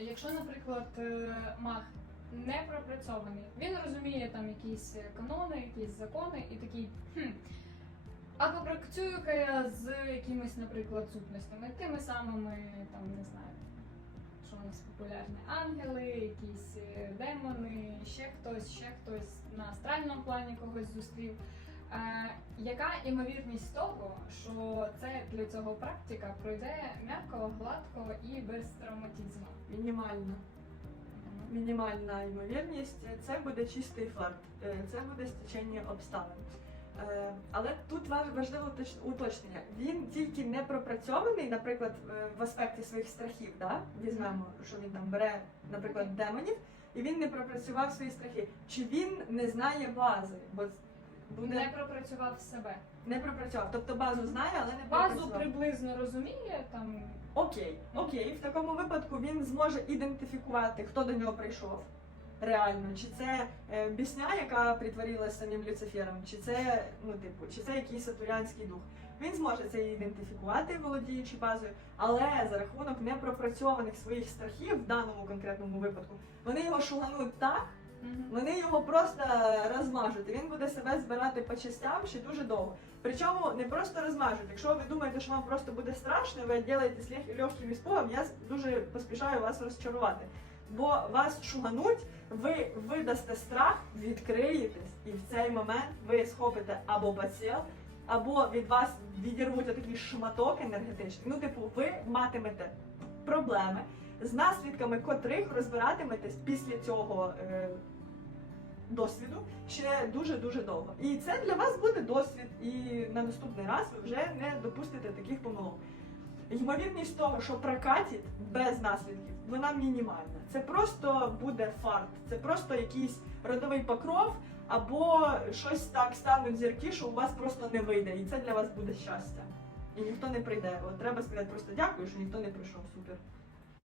Якщо, наприклад, е, маг не пропрацьований, він розуміє там якісь канони, якісь закони і такий. Хм, а попрацюю-ка я з якимись, наприклад, сутностями, тими самими, там, не знаю, що у нас популярне, ангели, якісь е, демони, ще хтось, ще хтось на астральному плані когось зустрів. Е, яка ймовірність того, що це для цього практика пройде м'яко, гладко і без травматизму? Мінімальна. Мінімальна ймовірність. Це буде чистий фарт, Е, це буде стечення обставин. Е, Але тут ва- важливо точ- уточнення. Він тільки не пропрацьований, наприклад, в аспекті своїх страхів. Да? Візьмемо, що він там бере, наприклад, демонів, і він не пропрацював свої страхи. Чи він не знає бази? Бо буде Не пропрацював себе. не пропрацював. Тобто базу знає, але не Базу пропрацював. приблизно розуміє там. Окей, окей, в такому випадку він зможе ідентифікувати, хто до нього прийшов. Реально, чи це е, бісня, яка притворилася самим Люцифером, чи це, ну, типу, чи це якийсь сатурянський дух. Він зможе це ідентифікувати, володіючи базою, але за рахунок непропрацьованих своїх страхів в даному конкретному випадку, вони його шугануть так, вони його просто розмажуть. Він буде себе збирати по частям ще дуже довго. Причому не просто розмажуть. Якщо ви думаєте, що вам просто буде страшно, ви ділитесь легким іспугом, я дуже поспішаю вас розчарувати. Бо вас шугануть, ви видасте страх, відкриєтесь, і в цей момент ви схопите або бацил, або від вас відірвуть такий шматок енергетичний. Ну, типу, ви матимете проблеми, з наслідками котрих розбиратиметесь після цього е, досвіду ще дуже дуже довго. І це для вас буде досвід, і на наступний раз ви вже не допустите таких помилок. Ймовірність того, що прокатить без наслідків, вона мінімальна. Це просто буде фарт, це просто якийсь родовий покров, або щось так стануть зірки, що у вас просто не вийде, і це для вас буде щастя. І ніхто не прийде. От треба сказати просто дякую, що ніхто не прийшов. Супер.